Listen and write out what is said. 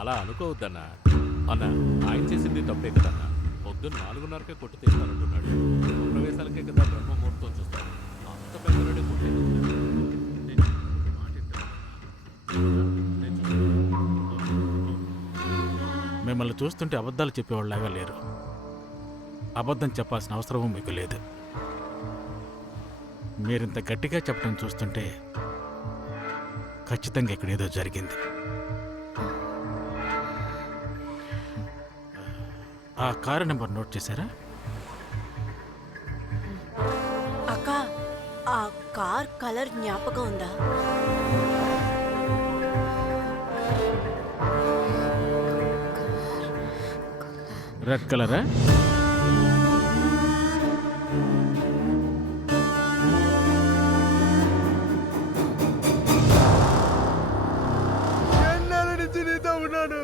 అలా అనుకోవద్దన్నా. అన్న, ఆయన చేసింది తప్పే కదన్నా. పొద్దున్న 4:30కే కొట్టు తీస్తానంటున్నాడు. ప్రవేశాలకే కదా బ్రహ్మముహూర్తం చూస్తాడు. అంత పెద్దవాడే కొట్టేది. మిమ్మల్ని చూస్తుంటే అబద్ధాలు చెప్పేవాళ్ళలాగా లేరు. అబద్ధం చెప్పాల్సిన అవసరమూ మీకు లేదు. మీరింత గట్టిగా చెప్పడం చూస్తుంటే ఖచ్చితంగా ఇక్కడేదో జరిగింది. ఆ కారు నెంబర్ నోట్ చేశారా? అక్క, ఆ కార్ కలర్ జ్ఞాపకం ఉందా? రెడ్ కలరా? ఎన్నాళ్ళ నుంచి నీతో ఉన్నాను.